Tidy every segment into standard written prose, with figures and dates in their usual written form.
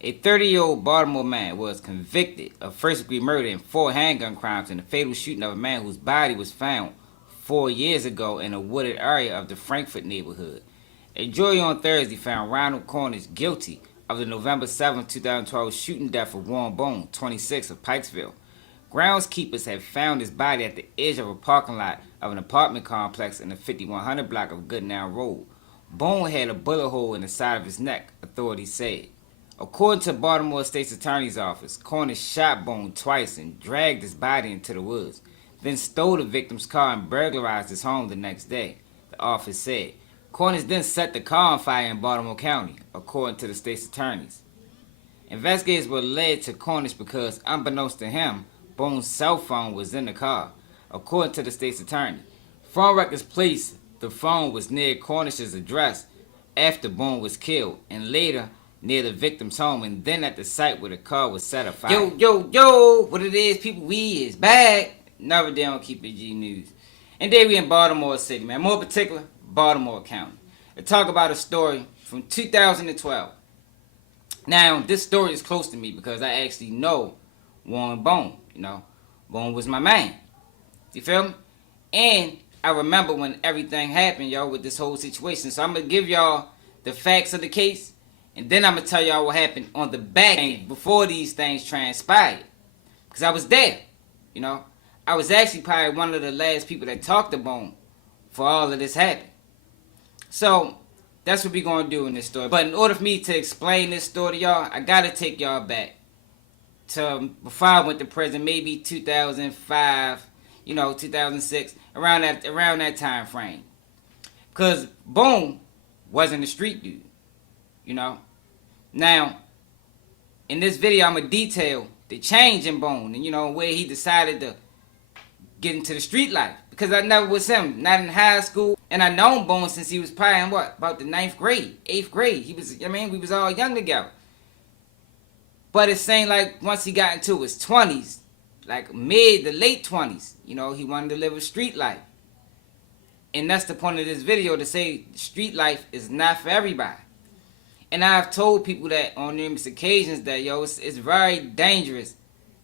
A 30-year-old Baltimore man was convicted of first-degree murder and 4 handgun crimes in the fatal shooting of a man whose body was found 4 years ago in a wooded area of the Frankfort neighborhood. A jury on Thursday found Ronald Cornish guilty of the November 7, 2012 shooting death of Warren Boone, 26, of Pikesville. Groundskeepers had found his body at the edge of a parking lot of an apartment complex in the 5100 block of Goodnow Road. Boone had a bullet hole in the side of his neck, authorities said. According to Baltimore State's Attorney's Office, Cornish shot Boone twice and dragged his body into the woods, then stole the victim's car and burglarized his home the next day, the office said. Cornish then set the car on fire in Baltimore County, according to the state's attorneys. Investigators were led to Cornish because, unbeknownst to him, Boone's cell phone was in the car, according to the state's attorney. Phone records placed the phone was near Cornish's address after Boone was killed, and later near the victim's home, and then at the site where the car was set afire. Yo, what it is, people, we is back. Another day on Keep It G News. And today we in Baltimore City, man. More particular, Baltimore County. To talk about a story from 2012. Now, this story is close to me because I actually know Warren Boone. You know, Boone was my man. You feel me? And I remember when everything happened, y'all, with this whole situation. So I'm going to give y'all the facts of the case. And then I'm going to tell y'all what happened on the back end before these things transpired. Because I was there, you know. I was actually probably one of the last people that talked to Boone for all of this happened. So, that's what we're going to do in this story. But in order for me to explain this story to y'all, I got to take y'all back to before I went to prison, maybe 2005, 2006, around that time frame. Because Boone wasn't a street dude, you know. Now, in this video, I'm going to detail the change in Boone and, where he decided to get into the street life. Because I never was him, not in high school. And I known Boone since he was probably in about the 9th grade, 8th grade. He was, we was all young together. But it seemed like once he got into his 20s, like mid to late 20s, he wanted to live a street life. And that's the point of this video, to say street life is not for everybody. And I've told people that on numerous occasions that, it's very dangerous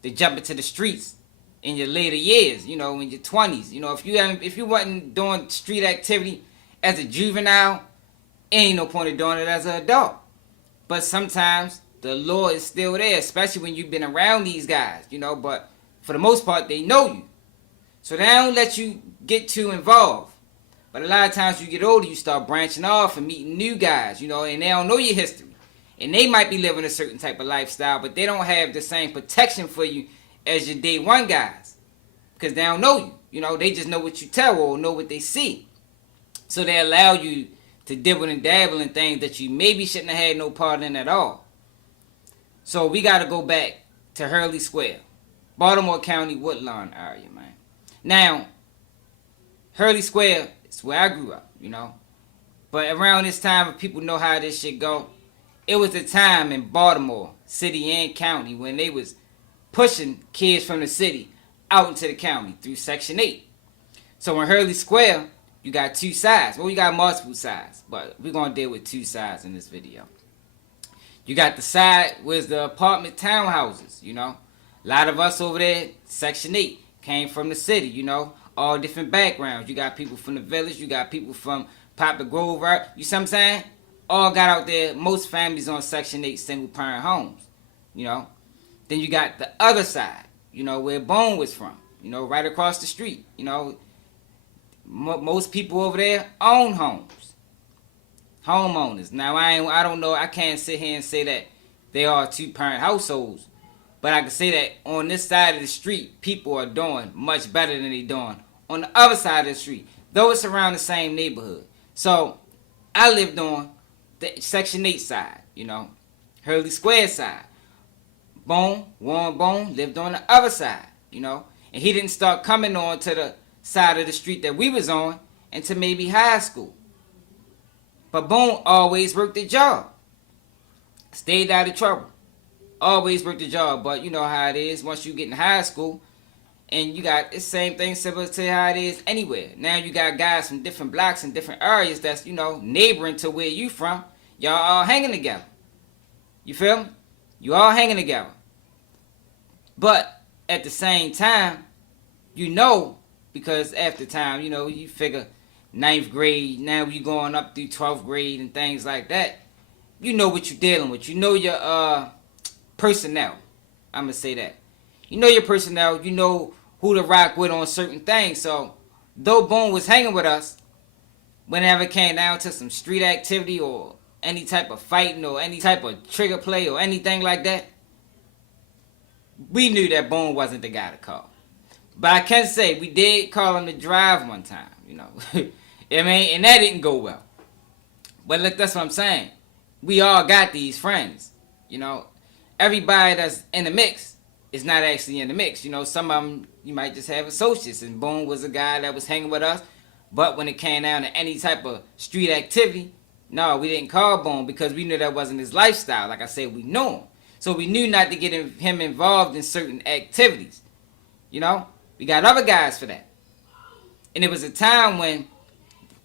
to jump into the streets in your later years, in your 20s. If you wasn't doing street activity as a juvenile, ain't no point of doing it as an adult. But sometimes the law is still there, especially when you've been around these guys, but for the most part, they know you. So they don't let you get too involved. But a lot of times you get older, you start branching off and meeting new guys, and they don't know your history. And they might be living a certain type of lifestyle, but they don't have the same protection for you as your day one guys. Because they don't know you. They just know what you tell or know what they see. So they allow you to dibble and dabble in things that you maybe shouldn't have had no part in at all. So we got to go back to Hurley Square, Baltimore County, Woodlawn area, man. Now, Hurley Square is where I grew up, But around this time, if people know how this shit go, it was a time in Baltimore, city and county, when they was pushing kids from the city out into the county through Section 8. So in Hurley Square, you got two sides. Well, you got multiple sides, but we're going to deal with two sides in this video. You got the side where's the apartment townhouses, A lot of us over there, Section 8, came from the city, All different backgrounds. You got people from the village. You got people from Poplar Grove, right? You see what I'm saying? All got out there. Most families on Section 8 single-parent homes, Then you got the other side, where Boone was from, right across the street, Most people over there own homes. Homeowners. Now, I don't know. I can't sit here and say that they are two-parent households. But I can say that on this side of the street, people are doing much better than they're doing on the other side of the street, though it's around the same neighborhood. So, I lived on the Section 8 side, Hurley Square side. Warren Boone, lived on the other side, And he didn't start coming on to the side of the street that we was on until maybe high school. But Boone always worked a job. Stayed out of trouble. Always worked a job, but you know how it is once you get in high school and you got the same thing similar to how it is anywhere. Now you got guys from different blocks and different areas that's, neighboring to where you from. Y'all all hanging together. You feel me? You all hanging together. But at the same time, you know, because after time, you know, you figure ninth grade, now you going up through 12th grade and things like that. You know what you're dealing with. You know your personnel. I'm going to say that. You know your personnel. You know who to rock with on certain things. So, though Boone was hanging with us, whenever it came down to some street activity or any type of fighting or any type of trigger play or anything like that, we knew that Boone wasn't the guy to call. But I can say we did call him to drive one time, you know. I mean, and that didn't go well. But look, that's what I'm saying. We all got these friends, you know. Everybody that's in the mix is not actually in the mix. You know, some of them you might just have associates. And Boone was a guy that was hanging with us. But when it came down to any type of street activity, no, we didn't call Boone because we knew that wasn't his lifestyle. Like I said, we knew him. So we knew not to get him involved in certain activities. You know, we got other guys for that. And it was a time when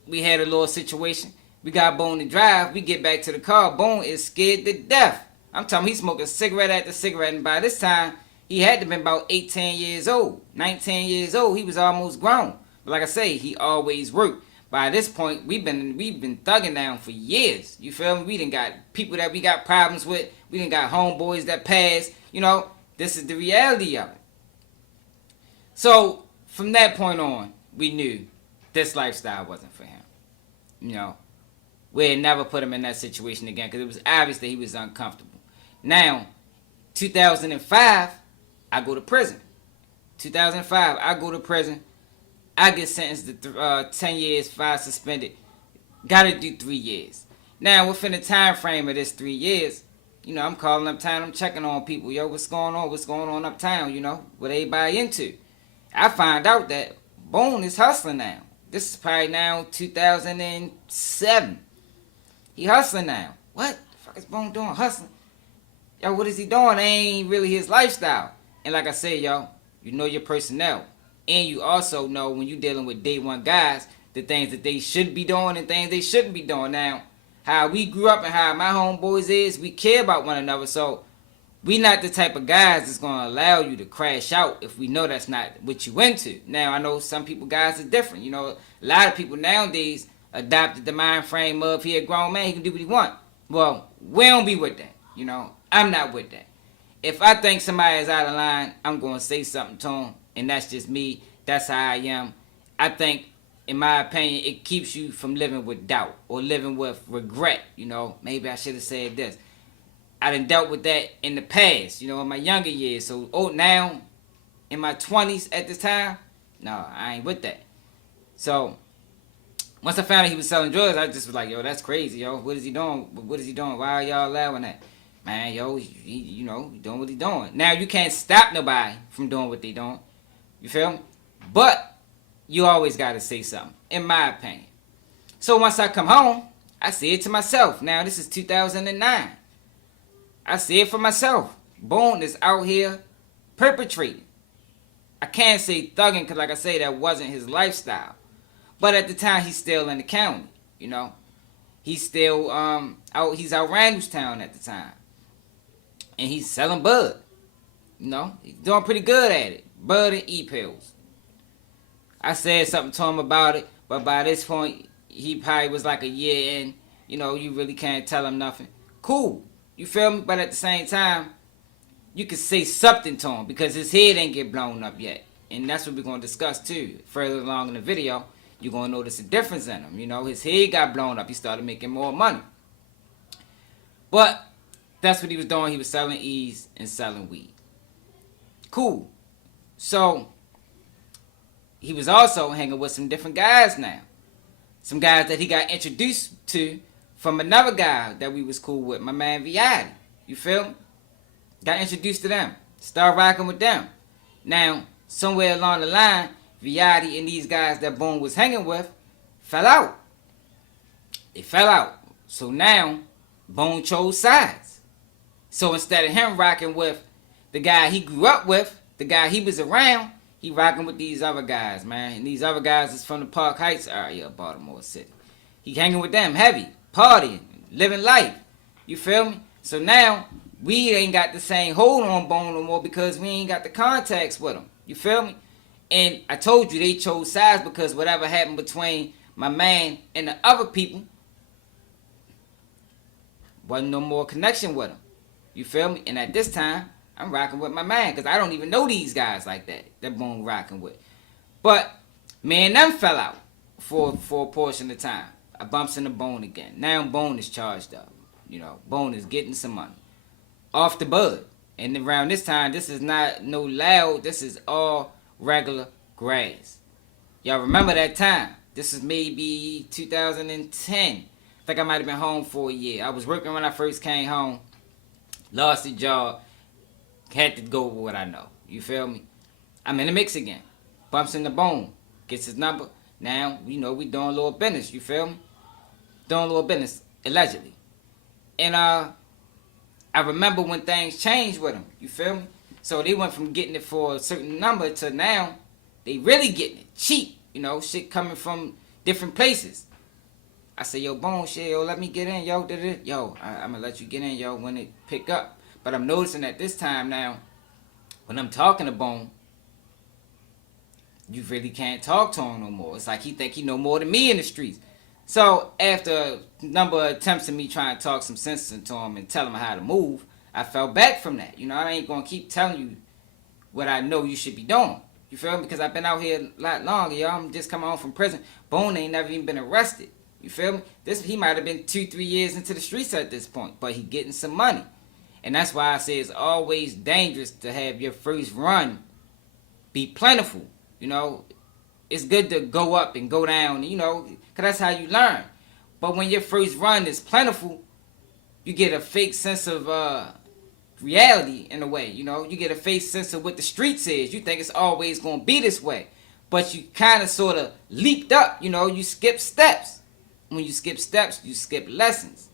we had a little situation. We got Boone to drive. We get back to the car. Boone is scared to death. I'm telling you, he's smoking cigarette after cigarette. And by this time, he had to have been about 18 years old, 19 years old. He was almost grown. But like I say, he always worked. By this point, we've been thugging down for years. You feel me? We done got people that we got problems with. We done got homeboys that passed. You know, this is the reality of it. So, from that point on, we knew this lifestyle wasn't for him. You know, we'd never put him in that situation again because it was obvious that he was uncomfortable. Now, 2005, I go to prison. 2005, I go to prison. I get sentenced to 10 years, 5 suspended. Gotta do 3 years. Now, within the time frame of this 3 years, you know, I'm calling uptown, I'm checking on people. Yo, what's going on? What's going on uptown? You know, what everybody into? I find out that Boone is hustling now. This is probably now 2007. He hustling now. What the fuck is Boone doing? Hustling? Yo, what is he doing? That ain't really his lifestyle. And like I said, yo, you know your personnel. And you also know when you're dealing with day one guys, the things that they should be doing and things they shouldn't be doing. Now, how we grew up and how my homeboys is, we care about one another. So, we not the type of guys that's going to allow you to crash out if we know that's not what you into. Now, I know some people, guys, are different. You know, a lot of people nowadays adopted the mind frame of he a grown man, he can do what he want. Well, we don't be with that. You know, I'm not with that. If I think somebody is out of line, I'm going to say something to him. And that's just me. That's how I am. I think, in my opinion, it keeps you from living with doubt or living with regret. You know, maybe I should have said this. I done dealt with that in the past, you know, in my younger years. So, now, in my 20s at this time, no, I ain't with that. So, once I found out he was selling drugs, I just was like, yo, that's crazy, yo. What is he doing? What is he doing? Why are y'all allowing that? Man, yo, he doing what he doing. Now, you can't stop nobody from doing what they doing. You feel me? But you always got to say something, in my opinion. So once I come home, I say it to myself. Now, this is 2009. I see it for myself. Boone is out here perpetrating. I can't say thugging because, like I say, that wasn't his lifestyle. But at the time, he's still in the county, you know. He's still he's out Randallstown at the time. And he's selling bud. You know, he's doing pretty good at it. Bud and E-pills. I said something to him about it, but by this point, he probably was like a year in. You know, you really can't tell him nothing. Cool. You feel me? But at the same time, you can say something to him because his head ain't get blown up yet. And that's what we're going to discuss too. Further along in the video, you're going to notice a difference in him. You know, his head got blown up. He started making more money. But that's what he was doing. He was selling E's and selling weed. Cool. So, he was also hanging with some different guys now. Some guys that he got introduced to from another guy that we was cool with, my man Lled. You feel me? Got introduced to them. Started rocking with them. Now, somewhere along the line, Lled and these guys that Boone was hanging with fell out. They fell out. So now, Boone chose sides. So instead of him rocking with the guy he grew up with, the guy he was around, he rocking with these other guys, man. And these other guys is from the Park Heights area of Baltimore City. He hanging with them heavy, partying, living life. You feel me? So now, we ain't got the same hold on Bone no more because we ain't got the contacts with him. You feel me? And I told you they chose sides because whatever happened between my man and the other people wasn't no more connection with him. You feel me? And at this time, I'm rocking with my man because I don't even know these guys like that Bone rocking with. But me and them fell out for a portion of time. I bumps into Bone again. Now Bone is charged up. You know, Bone is getting some money off the bud. And around this time, this is not no loud. This is all regular grass. Y'all remember that time? This is maybe 2010. I think I might have been home for a year. I was working when I first came home. Lost a job. Had to go with what I know. You feel me? I'm in the mix again. Bumps in the Bone. Gets his number. Now, you know, we doing a little business. You feel me? Doing a little business. Allegedly. And I remember when things changed with him. You feel me? So they went from getting it for a certain number to now they really getting it cheap. You know, shit coming from different places. I say, yo, Bone, shit, yo, let me get in, yo. Yo, I'm going to let you get in, yo, when it pick up. But I'm noticing at this time now, when I'm talking to Bone, you really can't talk to him no more. It's like he think he know more than me in the streets. So after a number of attempts of me trying to talk some sense into him and tell him how to move, I fell back from that. You know, I ain't going to keep telling you what I know you should be doing. You feel me? Because I've been out here a lot longer, y'all. I'm just coming home from prison. Bone ain't never even been arrested. You feel me? He might have been 2-3 years into the streets at this point, but he getting some money. And that's why I say it's always dangerous to have your first run be plentiful. You know, it's good to go up and go down, you know, because that's how you learn. But when your first run is plentiful, you get a fake sense of reality in a way. You know, you get a fake sense of what the streets is. You think it's always going to be this way. But you kind of sort of leaped up, you know, you skip steps. When you skip steps, you skip lessons.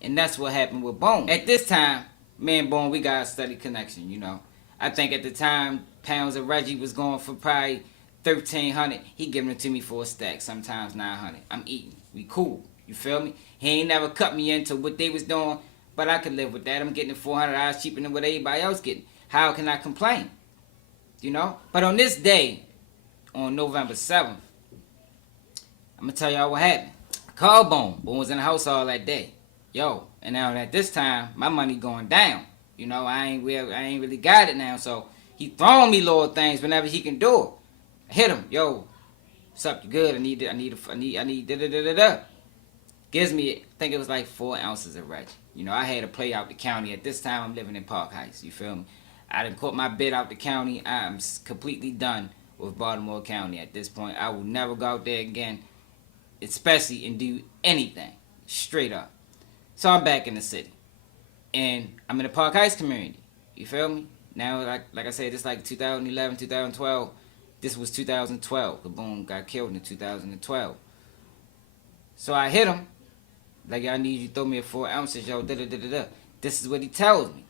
And that's what happened with Bone. At this time, me and Bone, we got a steady connection, you know. I think at the time, pounds of Reggie was going for probably $1,300. He giving it to me for a stack, sometimes $900. I'm eating. We cool. You feel me? He ain't never cut me into what they was doing, but I could live with that. I'm getting it $400 cheaper than what everybody else getting. How can I complain? You know? But on this day, on November 7th, I'm going to tell y'all what happened. I called Bone. Bone was in the house all that day. Yo, and now at this time, my money going down. You know, I ain't really got it now, so he throwing me little things whenever he can do it. I hit him, yo, what's up? You good? I need da da da da da. Gives me, I think it was like 4 ounces of Reggie. You know, I had to play out the county. At this time, I'm living in Park Heights. You feel me? I done caught my bid out the county. I'm completely done with Baltimore County at this point. I will never go out there again, especially and do anything. Straight up. So I'm back in the city. And I'm in the Park Heights community. You feel me? Now, like I said, it's like 2011, 2012. This was 2012. The Boone got killed in 2012. So I hit him. Like, I need you to throw me a 4 ounces, yo. Da da da da da. This is what he tells me.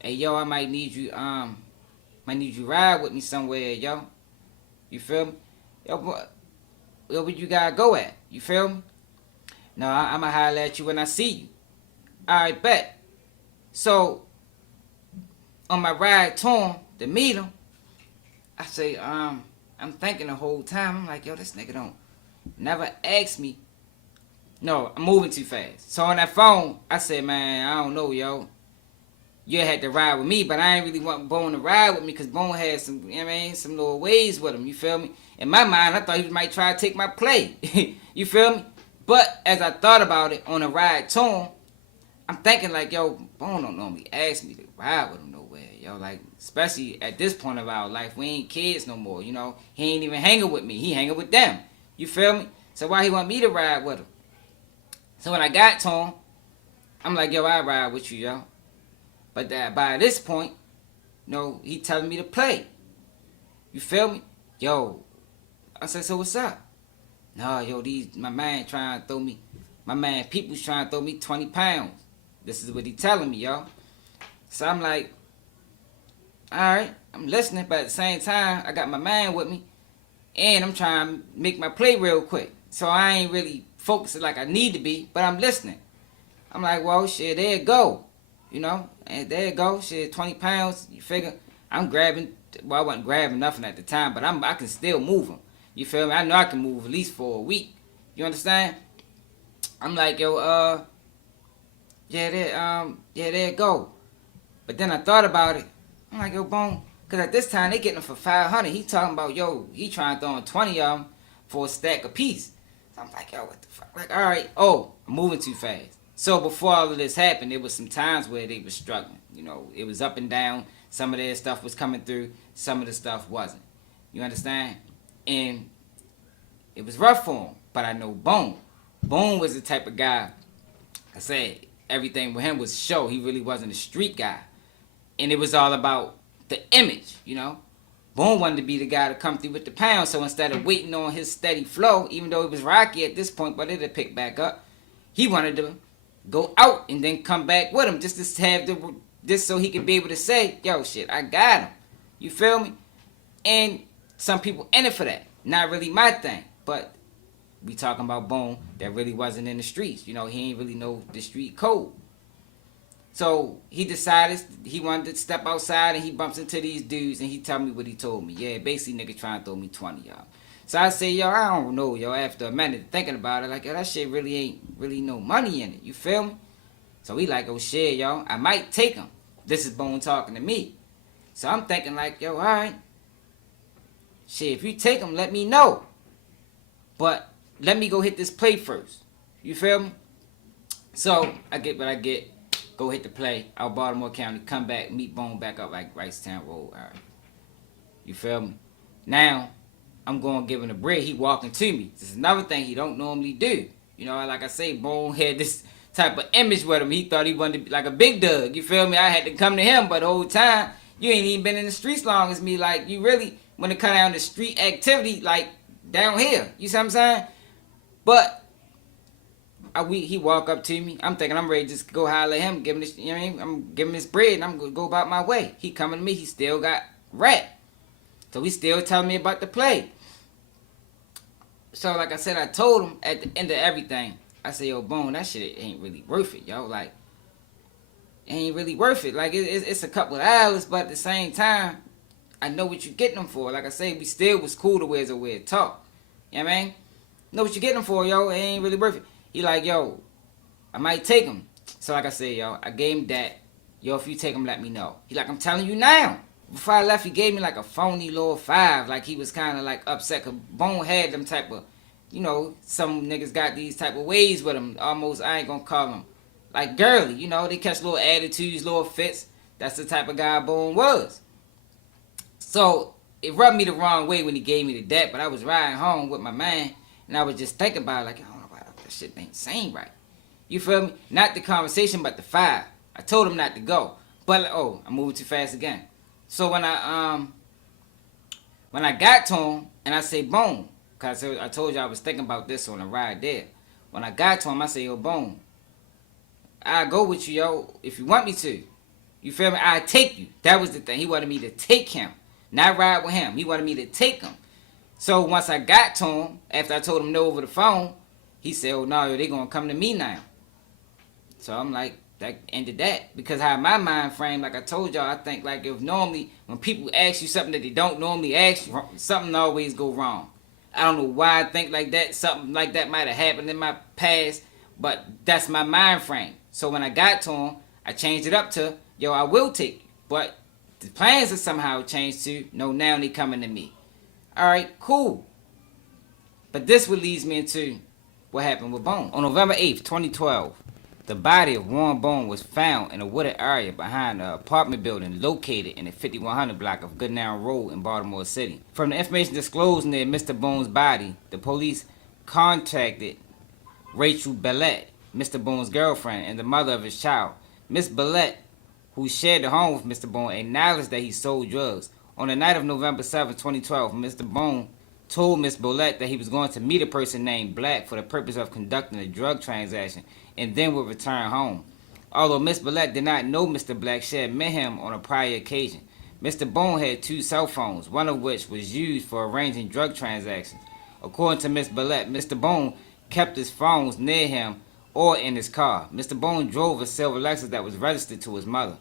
Hey, yo, I might need you ride with me somewhere, yo. You feel me? Yo, where you gotta go at? You feel me? No, I'ma holler at you when I see you. Alright, bet. So, on my ride to him, to meet him, I say, I'm thinking the whole time, I'm like, yo, this nigga don't never ask me. No, I'm moving too fast. So on that phone, I said, man, I don't know, yo. You had to ride with me, but I ain't really want Bone to ride with me because Bone had some, you know what I mean, some little ways with him, you feel me? In my mind, I thought he might try to take my play. You feel me? But as I thought about it on a ride to him, I'm thinking like, yo, Bone don't normally ask me to ride with him nowhere, yo. Like, especially at this point of our life, we ain't kids no more, you know. He ain't even hanging with me. He hanging with them. You feel me? So why he want me to ride with him? So when I got to him, I'm like, yo, I ride with you, yo. But by this point, you know, he telling me to play. You feel me? Yo, I said, so what's up? No, yo, my man trying to throw me, people's trying to throw me 20 pounds. This is what he telling me, yo. So I'm like, alright, I'm listening, but at the same time, I got my man with me, and I'm trying to make my play real quick. So I ain't really focusing like I need to be, but I'm listening. I'm like, well, shit, there it go. you know, and there you go. Shit, 20 pounds. You figure I'm grabbing. Well, I wasn't grabbing nothing at the time, but I can still move them. You feel me? I know I can move at least for a week. You understand? I'm like, yo, yeah, there you go. But then I thought about it. I'm like, yo, Bone, because at this time they getting them for 500. He talking about, yo, he trying to throw in 20 of them for a stack a piece. So I'm like, yo, what the fuck? Like, all right, oh, I'm moving too fast. So before all of this happened, there was some times where they was struggling. You know, it was up and down. Some of their stuff was coming through. Some of the stuff wasn't. You understand? And it was rough for him. But I know Bone. Bone was the type of guy, I said, everything with him was show. He really wasn't a street guy. And it was all about the image, you know. Boone wanted to be the guy to come through with the pound, so instead of waiting on his steady flow, even though it was rocky at this point, but it'd pick back up, he wanted to go out and then come back with him, just to have just so he could be able to say, yo, shit, I got him. You feel me? And some people in it for that. Not really my thing, but we talking about Boone that really wasn't in the streets. You know, he ain't really know the street code. So he decided he wanted to step outside, and he bumps into these dudes, and he tell me what he told me. Yeah, basically nigga trying to throw me 20, y'all. So I say, yo, I don't know, yo. After a minute thinking about it, like, yo, that shit really ain't really no money in it. You feel me? So he like, oh shit, yo, I might take him. This is Bone talking to me. So I'm thinking like, yo, all right. Shit, if you take him, let me know. But let me go hit this play first. You feel me? So I get what I get. Go hit the play out Baltimore County, come back, meet Bone back up like Wrightstown Road. All right. You feel me? Now, I'm going to give him a break. He walking to me. This is another thing he don't normally do. You know, like I say, Bone had this type of image with him. He thought he wanted to be like a big dog. You feel me? I had to come to him, but the whole time, you ain't even been in the streets long as me. Like, you really want to cut down the street activity, like, down here. You see what I'm saying? But he walk up to me. I'm thinking I'm ready to just go holler at him, give him this, you know what I mean? I'm giving him his bread, and I'm going to go about my way. He coming to me. He still got rap. So he still telling me about the play. So like I said, I told him at the end of everything, I said, yo, Bone, that shit ain't really worth it, yo. Like, it ain't really worth it. Like, it's a couple of hours, but at the same time, I know what you getting them for. Like I say, we still was cool to where's a weird talk. You know what I mean? Know what you getting them for, yo. It ain't really worth it. He like, yo, I might take him. So like I said, yo, I gave him that. Yo, if you take him, let me know. He like, I'm telling you now. Before I left, he gave me like a phony little 5. Like he was kind of like upset. Cause Bone had them type of, you know, some niggas got these type of ways with them. Almost, I ain't gonna call them like girly. You know, they catch little attitudes, little fits. That's the type of guy Bone was. So it rubbed me the wrong way when he gave me the debt. But I was riding home with my man, and I was just thinking about it like, that shit ain't saying right. You feel me? Not the conversation, but the 5. I told him not to go. But, oh, I'm moving too fast again. So when I got to him, and I say, Bone, because I told you I was thinking about this on the ride there. When I got to him, I say, yo, Bone, I'll go with you, yo, if you want me to. You feel me? I'll take you. That was the thing. He wanted me to take him, not ride with him. He wanted me to take him. So once I got to him, after I told him no over the phone, he said, oh, no, they going to come to me now. So I'm like, that ended that. Because how my mind frame, like I told y'all, I think like if normally when people ask you something that they don't normally ask you, something always go wrong. I don't know why I think like that. Something like that might have happened in my past, but that's my mind frame. So when I got to him, I changed it up to, yo, I will take you. But the plans have somehow changed to, no, now they coming to me. All right, cool. But this what leads me into what happened with Bone. On November 8th, 2012, the body of Warren Bone was found in a wooded area behind an apartment building located in the 5100 block of Goodnow Road in Baltimore City. From the information disclosed near Mr. Bone's body, the police contacted Rachel Lled, Mr. Bone's girlfriend and the mother of his child. Miss Lled, who shared the home with Mr. Bone, acknowledged that he sold drugs. On the night of November 7, 2012, Mr. Bone told Miss Lled that he was going to meet a person named Black for the purpose of conducting a drug transaction and then would return home. Although Miss Lled did not know Mr. Black, she had met him on a prior occasion. Mr. Bone had 2 cell phones, one of which was used for arranging drug transactions. According to Miss Lled, Mr. Bone kept his phones near him or in his car. Mr. Boone drove a silver Lexus that was registered to his mother.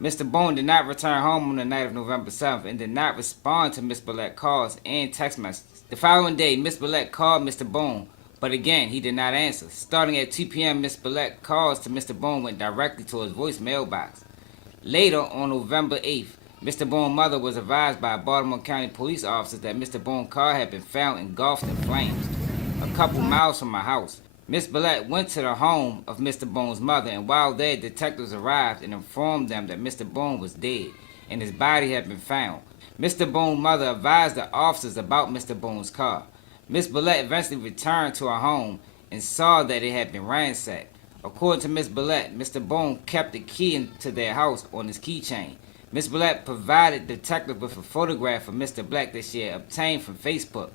Mr. Boone did not return home on the night of November 7th and did not respond to Miss Ballett's calls and text messages. The following day, Miss Ballett called Mr. Boone, but again, he did not answer. Starting at 2 p.m., Miss Ballett's calls to Mr. Boone went directly to his voicemail box. Later, on November 8th, Mr. Boone's mother was advised by Baltimore County police officers that Mr. Boone's car had been found engulfed in flames a couple miles from her house. Miss Ballett went to the home of Mr. Boone's mother, and while there, detectives arrived and informed them that Mr. Boone was dead and his body had been found. Mr. Boone's mother advised the officers about Mr. Boone's car. Miss Ballett eventually returned to her home and saw that it had been ransacked. According to Miss Ballett, Mr. Boone kept the key to their house on his keychain. Miss Ballett provided detectives with a photograph of Mr. Black that she had obtained from Facebook.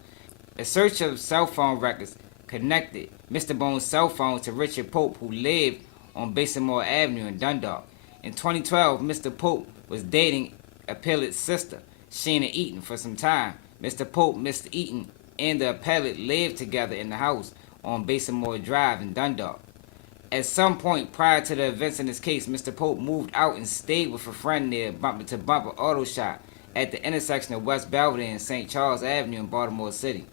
A search of cell phone records connected Mr. Boone's cell phone to Richard Pope, who lived on Baltimore Avenue in Dundalk. In 2012, Mr. Pope was dating Appellate's sister, Sheena Eaton, for some time. Mr. Pope, Mr. Eaton, and the appellate lived together in the house on Baltimore Drive in Dundalk. At some point prior to the events in this case, Mr. Pope moved out and stayed with a friend near Bumper to Bumper Auto Shop at the intersection of West Belvedere and St. Charles Avenue in Baltimore City.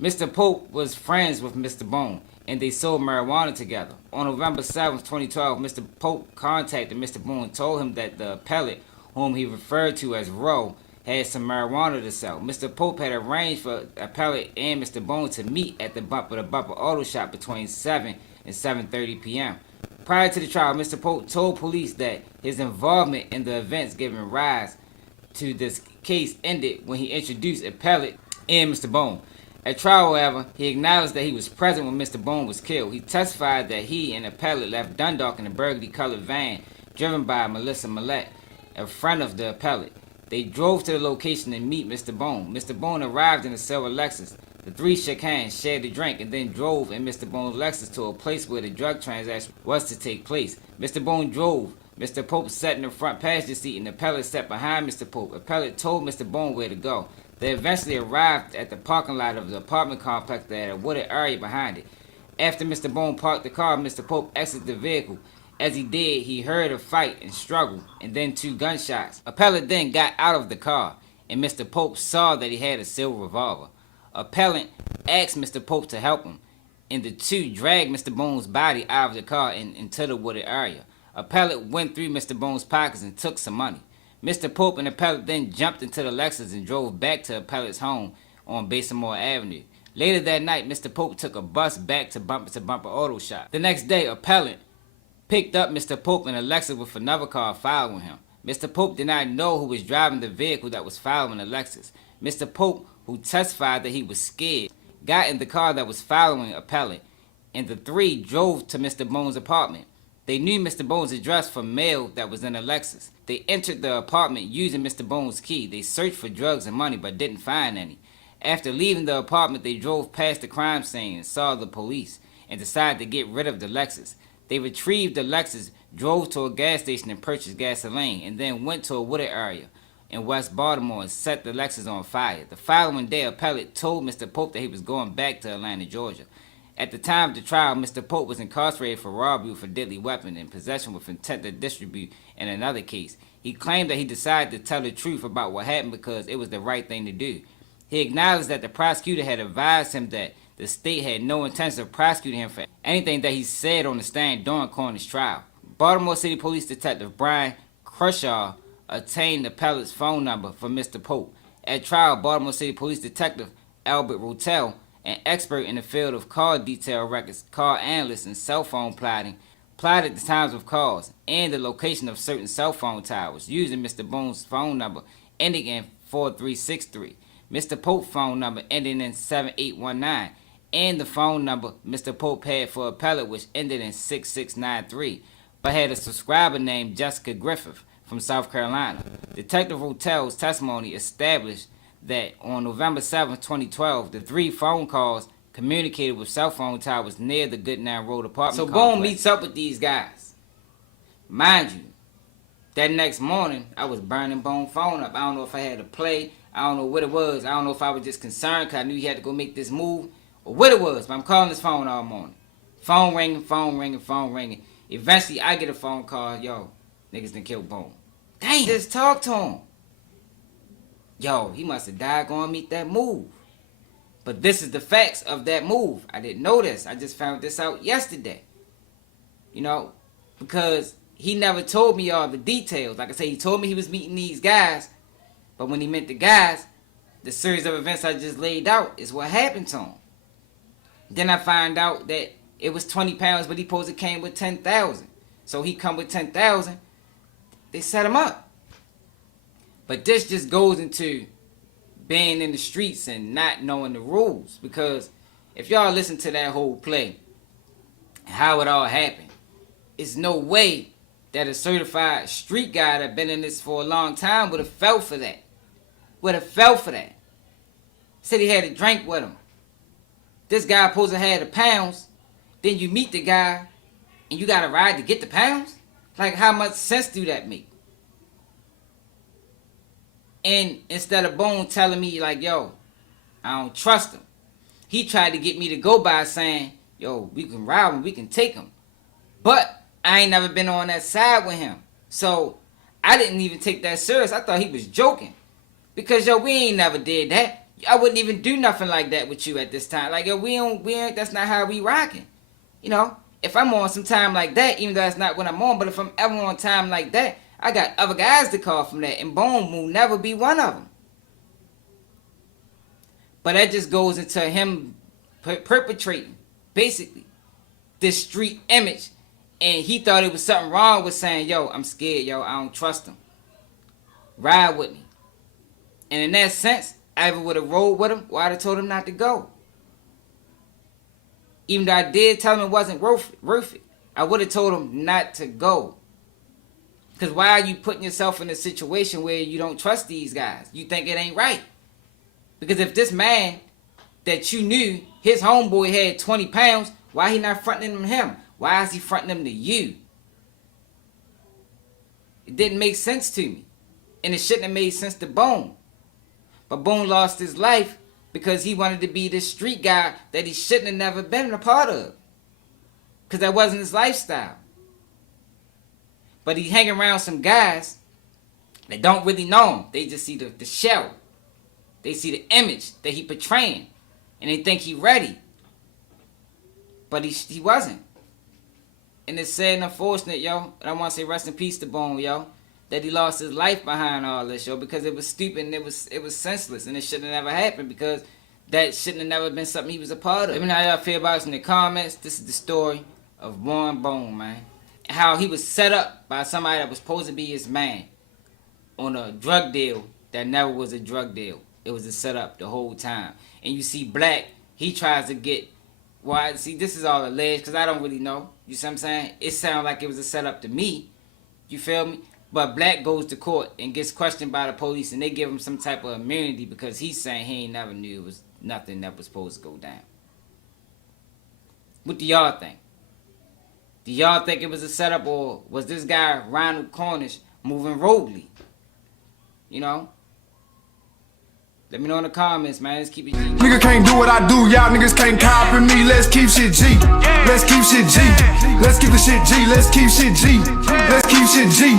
Mr. Pope was friends with Mr. Boone, and they sold marijuana together. On November 7, 2012, Mr. Pope contacted Mr. Boone and told him that the appellate, whom he referred to as Roe, had some marijuana to sell. Mr. Pope had arranged for the appellate and Mr. Boone to meet at the Bumper to Bumper Auto Shop between 7 and 7:30 p.m. Prior to the trial, Mr. Pope told police that his involvement in the events giving rise to this case ended when he introduced appellate and Mr. Boone. At trial, however, he acknowledged that he was present when Mr. Boone was killed. He testified that he and appellate left Dundalk in a burgundy-colored van driven by Melissa Millette, a friend of the appellate. They drove to the location to meet Mr. Boone. Mr. Boone arrived in a silver Lexus. The three shook hands, shared a drink, and then drove in Mr. Boone's Lexus to a place where the drug transaction was to take place. Mr. Boone drove. Mr. Pope sat in the front passenger seat, and the appellate sat behind Mr. Pope. The appellate told Mr. Boone where to go. They eventually arrived at the parking lot of the apartment complex that had a wooded area behind it. After Mr. Boone parked the car, Mr. Pope exited the vehicle. As he did, he heard a fight and struggle, and then 2 gunshots. Appellant then got out of the car, and Mr. Pope saw that he had a silver revolver. Appellant asked Mr. Pope to help him, and the two dragged Mr. Boone's body out of the car and into the wooded area. Appellant went through Mr. Boone's pockets and took some money. Mr. Pope and Appellant then jumped into the Lexus and drove back to Appellant's home on Baltimore Avenue. Later that night, Mr. Pope took a bus back to Bumper Auto Shop. The next day, Appellant picked up Mr. Pope in a Lexus with another car following him. Mr. Pope did not know who was driving the vehicle that was following the Lexus. Mr. Pope, who testified that he was scared, got in the car that was following Appellant, and the three drove to Mr. Boone's apartment. They knew Mr. Boone's address from mail that was in the Lexus. They entered the apartment using Mr. Boone's key. They searched for drugs and money but didn't find any. After leaving the apartment, they drove past the crime scene and saw the police and decided to get rid of the Lexus. They retrieved the Lexus, drove to a gas station and purchased gasoline, and then went to a wooded area in West Baltimore and set the Lexus on fire. The following day, Appellate told Mr. Pope that he was going back to Atlanta, Georgia. At the time of the trial, Mr. Pope was incarcerated for robbery with a deadly weapon and possession with intent to distribute in another case. He claimed that he decided to tell the truth about what happened because it was the right thing to do. He acknowledged that the prosecutor had advised him that the state had no intention of prosecuting him for anything that he said on the stand during Cornish's trial. Baltimore City Police Detective Brian Crenshaw obtained the appellate's phone number from Mr. Pope. At trial, Baltimore City Police Detective Albert Rotel, an expert in the field of car detail records, car analysts, and cell phone plotted the times of calls and the location of certain cell phone towers using Mr. Boone's phone number ending in 4363, Mr. Pope's phone number ending in 7819, and the phone number Mr. Pope had for appellate, which ended in 6693, but had a subscriber named Jessica Griffith from South Carolina. Detective Rotel's testimony established that on November 7, 2012, the three phone calls communicated with cell phone towers near the Goodnow Road apartment complex. So Boone meets up with these guys. Mind you, that next morning, I was burning Boone's phone up. I don't know if I had to play. I don't know what it was. I don't know if I was just concerned because I knew he had to go make this move or what it was, but I'm calling his phone all morning. Phone ringing, phone ringing, phone ringing. Eventually, I get a phone call. Yo, niggas done killed Boone. Damn. Just talk to him. Yo, he must have died going to meet that move. But this is the facts of that move. I didn't know this. I just found this out yesterday. You know, because he never told me all the details. Like I said, he told me he was meeting these guys. But when he met the guys, the series of events I just laid out is what happened to him. Then I find out that it was 20 pounds, but he supposed to came with 10,000. So he come with 10,000. They set him up. But this just goes into being in the streets and not knowing the rules. Because if y'all listen to that whole play, how it all happened, it's no way that a certified street guy that been in this for a long time would have fell for that. Would have fell for that. Said he had a drink with him. This guy supposed to have the pounds. Then you meet the guy and you got to ride to get the pounds? Like, how much sense do that make? And instead of Boone telling me, like, yo, I don't trust him, he tried to get me to go by saying, yo, we can ride him, we can take him. But I ain't never been on that side with him. So I didn't even take that serious. I thought he was joking. Because, yo, we ain't never did that. I wouldn't even do nothing like that with you at this time. Like, yo, we ain't, that's not how we rocking. You know, if I'm on some time like that, even though that's not what I'm on, but if I'm ever on time like that, I got other guys to call from that, and Boone will never be one of them. But that just goes into him perpetrating, basically, this street image. And he thought it was something wrong with saying, yo, I'm scared, yo, I don't trust him. Ride with me. And in that sense, I either would have rolled with him or I'd have told him not to go. Even though I did tell him it wasn't worth it, I would have told him not to go. Because why are you putting yourself in a situation where you don't trust these guys? You think it ain't right. Because if this man that you knew, his homeboy had 20 pounds, why he not fronting them to him? Why is he fronting them to you? It didn't make sense to me. And it shouldn't have made sense to Boone. But Boone lost his life because he wanted to be this street guy that he shouldn't have never been a part of. Because that wasn't his lifestyle. But he hang around some guys that don't really know him. They just see the shell. They see the image that he portraying. And they think he ready. But he wasn't. And it's sad and unfortunate, yo. And I want to say rest in peace to Boone, yo. That he lost his life behind all this, yo. Because it was stupid and it was senseless. And it shouldn't have never happened because that shouldn't have never been something he was a part of. Let me know how y'all feel about it in the comments. This is the story of Warren Boone, man. How he was set up by somebody that was supposed to be his man on a drug deal that never was a drug deal. It was a setup the whole time. And you see Black, he tries to get, why? See, this is all alleged because I don't really know. You see what I'm saying? It sounds like it was a setup to me. You feel me? But Black goes to court and gets questioned by the police and they give him some type of immunity because he's saying he ain't never knew it was nothing that was supposed to go down. What do y'all think? Do y'all think it was a setup or was this guy, Ronald Cornish, moving roguely? You know? Let me know in the comments, man. Let's keep it G. Nigga can't do what I do, y'all niggas can't copy me. Let's keep shit G. Let's keep shit G. Let's keep the shit G. Let's keep shit G. Let's keep shit G.